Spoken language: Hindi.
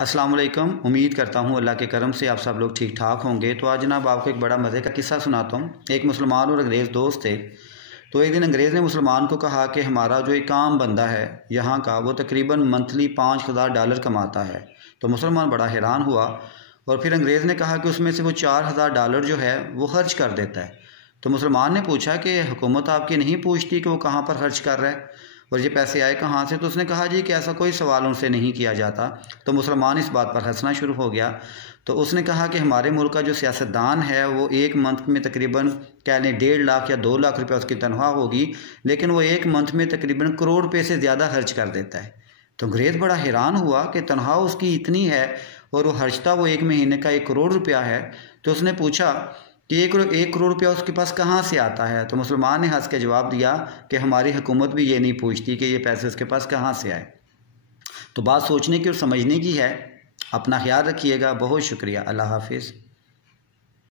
अस्सलाम वालेकुम। उम्मीद करता हूँ अल्लाह के करम से आप सब लोग ठीक ठाक होंगे। तो आज जनाब आपको एक बड़ा मज़े का किस्सा सुनाता हूँ। एक मुसलमान और अंग्रेज़ दोस्त थे। तो एक दिन अंग्रेज़ ने मुसलमान को कहा कि हमारा जो एक आम बंदा है यहाँ का, वो तकरीबन मंथली $5000 कमाता है। तो मुसलमान बड़ा हैरान हुआ और फिर अंग्रेज़ ने कहा कि उसमें से वो $4000 जो है वो खर्च कर देता है। तो मुसलमान ने पूछा कि हुकूमत आपकी नहीं पूछती कि वो कहाँ पर खर्च कर रहा है और ये पैसे आए कहाँ से? तो उसने कहा जी कि ऐसा कोई सवाल उनसे नहीं किया जाता। तो मुसलमान इस बात पर हंसना शुरू हो गया। तो उसने कहा कि हमारे मुल्क का जो सियासतदान है वो एक मंथ में तकरीबन कह लें 1.5 लाख या 2 लाख रुपये उसकी तनख्वाह होगी, लेकिन वो एक मंथ में तकरीबन करोड़ रुपये से ज़्यादा खर्च कर देता है। तो अंग्रेज़ बड़ा हैरान हुआ कि तनख्वाह उसकी इतनी है और वो खर्चता वो एक महीने का 1 करोड़ रुपया है। तो उसने पूछा कि 1 करोड़ रुपया उसके पास कहाँ से आता है? तो मुसलमान ने हंस के जवाब दिया कि हमारी हुकूमत भी ये नहीं पूछती कि ये पैसे उसके पास कहाँ से आए। तो बात सोचने की और समझने की है। अपना ख्याल रखिएगा। बहुत शुक्रिया। अल्लाह हाफिज़।